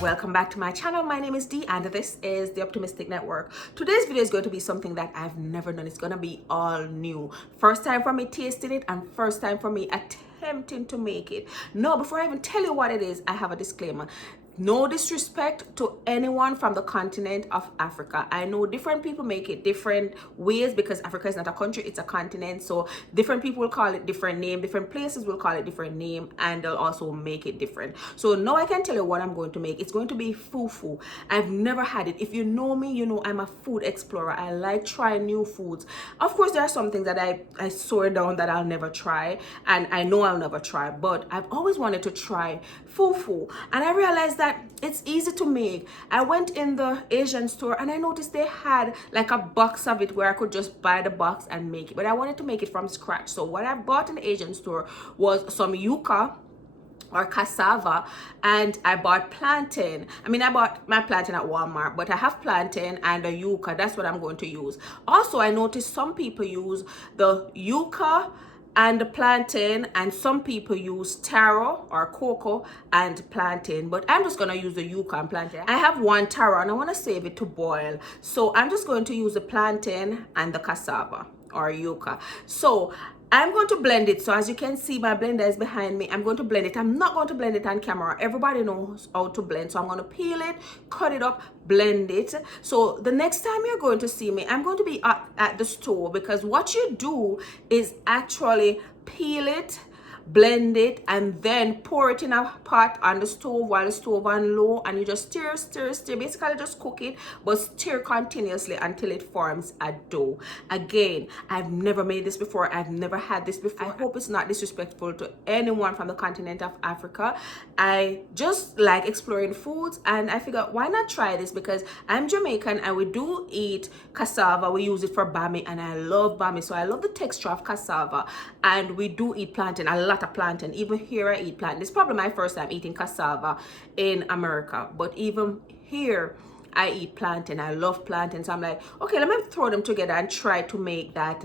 Welcome back to my channel. My name is Dee and this is the Optimistic Network. Today's video is going to be something that I've never done. It's going to be all new. First time for me tasting it and first time for me attempting to make it. No, before I even tell you what it is, I have a disclaimer. No disrespect to anyone from the continent of Africa. I know different people make it different ways because Africa is not a country, it's a continent. So different people will call it different name, different places will call it different name, and they'll also make it different. So now I can tell you what I'm going to make. It's going to be fufu. I've never had it. If you know me, you know I'm a food explorer. I like trying new foods. Of course, there are some things that I swear down that I'll never try, and I know I'll never try, but I've always wanted to try fufu, and I realized that it's easy to make. I went in the Asian store and I noticed they had like a box of it where I could just buy the box and make it, but I wanted to make it from scratch. So what I bought in the Asian store was some yuca or cassava, and I bought plantain. I bought my plantain at Walmart, but I have plantain and a yuca. That's what I'm going to use. Also, I noticed some people use the yuca and the plantain, and some people use taro or cocoa and plantain, but I'm just gonna use the yuca and plantain. I have one taro and I want to save it to boil, so I'm just going to use the plantain and the cassava or yuca. So I'm going to blend it. So as you can see, my blender is behind me. I'm going to blend it. I'm not going to blend it on camera. Everybody knows how to blend. So I'm going to peel it, cut it up, blend it. So the next time you're going to see me, I'm going to be at the stove, because what you do is actually peel it, blend it, and then pour it in a pot on the stove while the stove on low, and you just stir, basically just cook it, but stir continuously until it forms a dough. Again, I've never made this before. I've never had this before. I hope it's not disrespectful to anyone from the continent of Africa. I just like exploring foods, and I figured why not try this, because I'm Jamaican and we do eat cassava. We use it for bami, and I love bami, so I love the texture of cassava. And we do eat plantain, a lot of plantain. Even here I eat plantain. It's probably my first time eating cassava in America, but even here I eat plantain. I love plantain, so I'm like, okay, let me throw them together and try to make that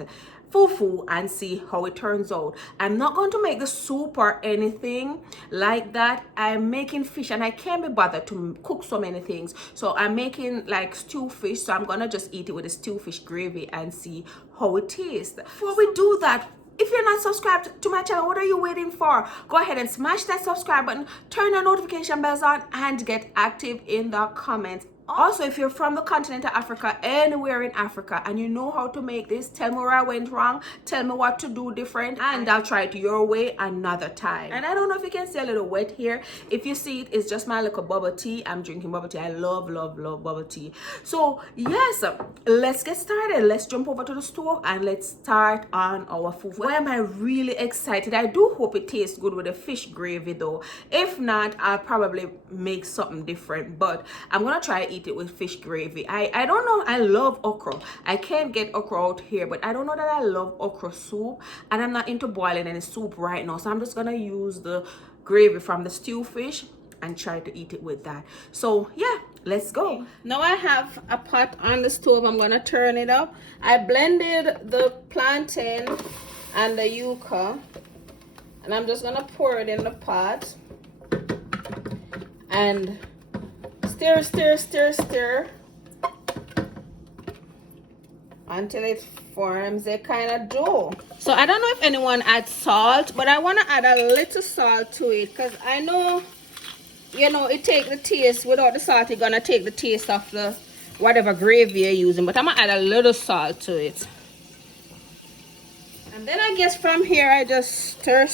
fufu and see how it turns out. I'm not going to make the soup or anything like that. I'm making fish and I can't be bothered to cook so many things, so I'm making like stew fish. So I'm gonna just eat it with a stew fish gravy and see how it tastes. Before we do that, if you're not subscribed to my channel, what are you waiting for? Go ahead and smash that subscribe button, turn your notification bells on, and get active in the comments. Also, if you're from the continent of Africa, anywhere in Africa, and you know how to make this, tell me where I went wrong, tell me what to do different, and I'll try it your way another time. And I don't know if you can see a little wet here. If you see it, it's just my little bubble tea. I'm drinking bubble tea. I love bubble tea. So yes, let's get started. Let's jump over to the stove and let's start on our food. Why am I really excited? I do hope it tastes good with the fish gravy though. If not, I'll probably make something different, but I'm gonna try eat it with fish gravy. I don't know, I love okra. I can't get okra out here, but I don't know that I love okra soup, and I'm not into boiling any soup right now, so I'm just gonna use the gravy from the stew fish and try to eat it with that. So yeah, let's go. Now I have a pot on the stove. I'm gonna turn it up. I blended the plantain and the yuca, and I'm just gonna pour it in the pot and stir until it forms a kind of dough. So I don't know if anyone adds salt, but I want to add a little salt to it, because I know, you know, it take the taste. Without the salt, you're gonna take the taste of the whatever gravy you're using, but I'm gonna add a little salt to it. And then I guess from here I just stir.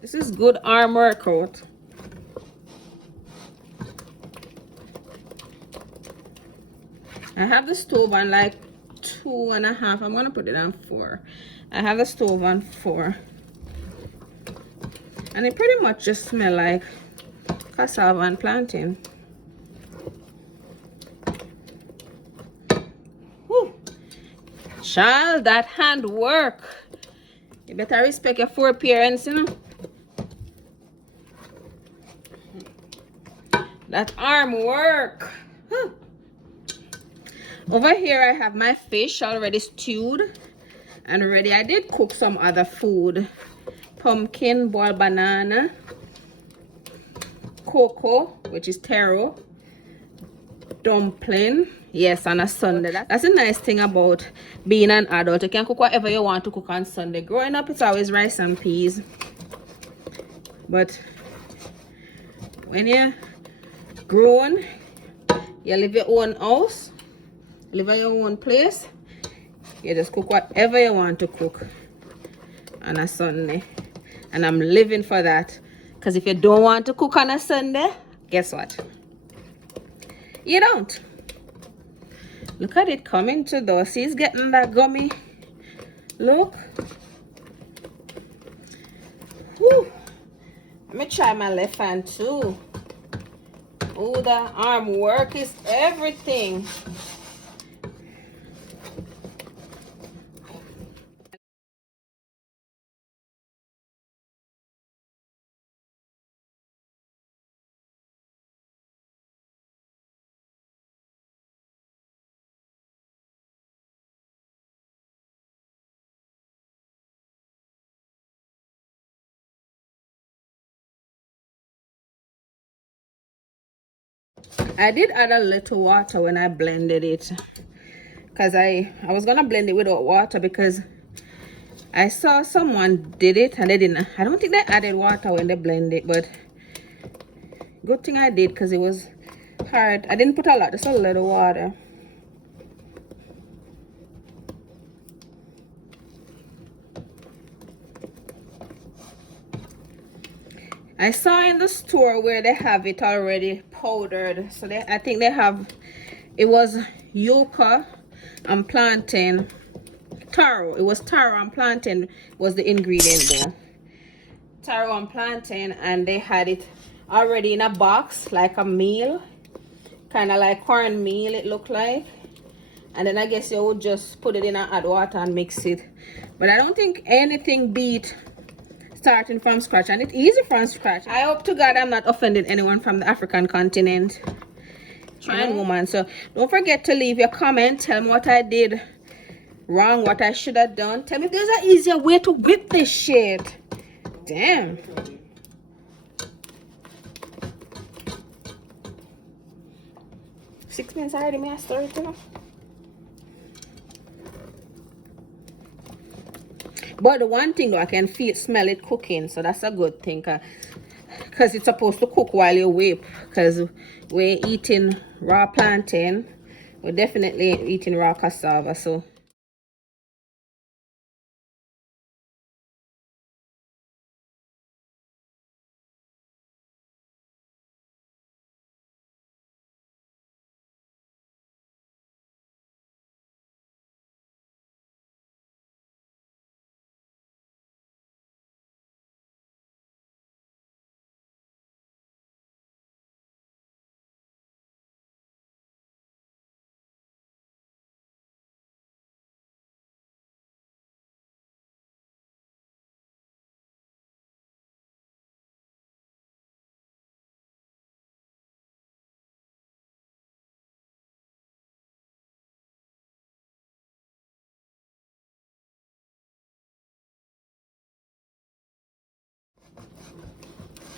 This is good arm workout. I have the stove on like 2.5. I'm gonna put it on 4. I have the stove on 4, and it pretty much just smell like cassava and plantain. Child, that hand work. You better respect your four parents, you know. That arm work. Huh. Over here, I have my fish already stewed and ready. I did cook some other food. Pumpkin, boiled banana, cocoa, which is taro, dumpling. Yes, on a Sunday. That's a nice thing about being an adult. You can cook whatever you want to cook on Sunday. Growing up, it's always rice and peas. But when you're grown, you live your own house, live at your own place, you just cook whatever you want to cook on a Sunday. And I'm living for that. Because if you don't want to cook on a Sunday, guess what? You don't. Look at it coming to though. See, it's getting that gummy. Look. Whew. Let me try my left hand too. Oh, the arm work is everything. I did add a little water when I blended it. Because I was going to blend it without water because I saw someone did it and they didn't. I don't think they added water when they blended it, but good thing I did because it was hard. I didn't put a lot, just a little water. I saw in the store where they have it already powdered. So I think they have, it was yucca and plantain. Taro. It was taro and plantain was the ingredient though. Taro and plantain, and they had it already in a box like a meal. Kind of like cornmeal it looked like. And then I guess you would just put it in and add water and mix it. But I don't think anything beat starting from scratch, and it's easy from scratch. I hope to God I'm not offending anyone from the African continent. Trying woman. So don't forget to leave your comment. Tell me what I did wrong, what I should have done. Tell me if there's an easier way to whip this shit. Damn. $6 already, may I stir it, you know? But the one thing though, I can smell it cooking, so that's a good thing. Because it's supposed to cook while you whip. Because we're eating raw plantain. We're definitely eating raw cassava, so.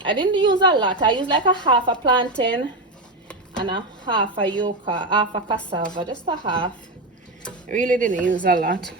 I didn't use a lot. I used like a half a plantain and a half a yucca, half a cassava, just a half. I really didn't use a lot.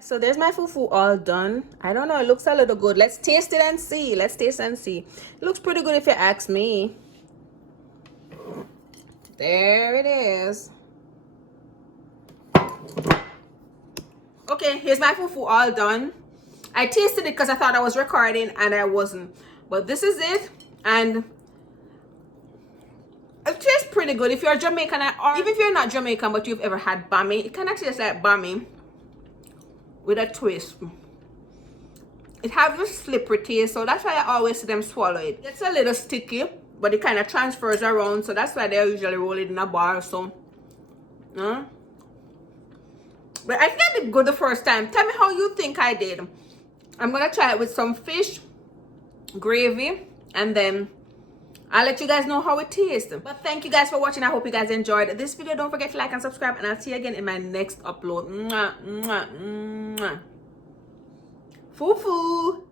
So there's my fufu all done. I don't know, it looks a little good. Let's taste it and see. Let's taste and see. It looks pretty good if you ask me. There it is. Okay, here's my fufu all done. I tasted it because I thought I was recording and I wasn't. But this is it. And it tastes pretty good. If you're Jamaican, or even if you're not Jamaican but you've ever had bami, it kind of tastes like bami with a twist. It has a slippery taste, so that's why I always see them swallow it. It's a little sticky, but it kind of transfers around, so that's why they usually roll it in a bar. So but I think I did good the first time. Tell me how you think I did. I'm gonna try it with some fish gravy, and then I'll let you guys know how it tastes. But thank you guys for watching. I hope you guys enjoyed this video. Don't forget to like and subscribe, and I'll see you again in my next upload. Mwah, mwah, mwah. Fufu.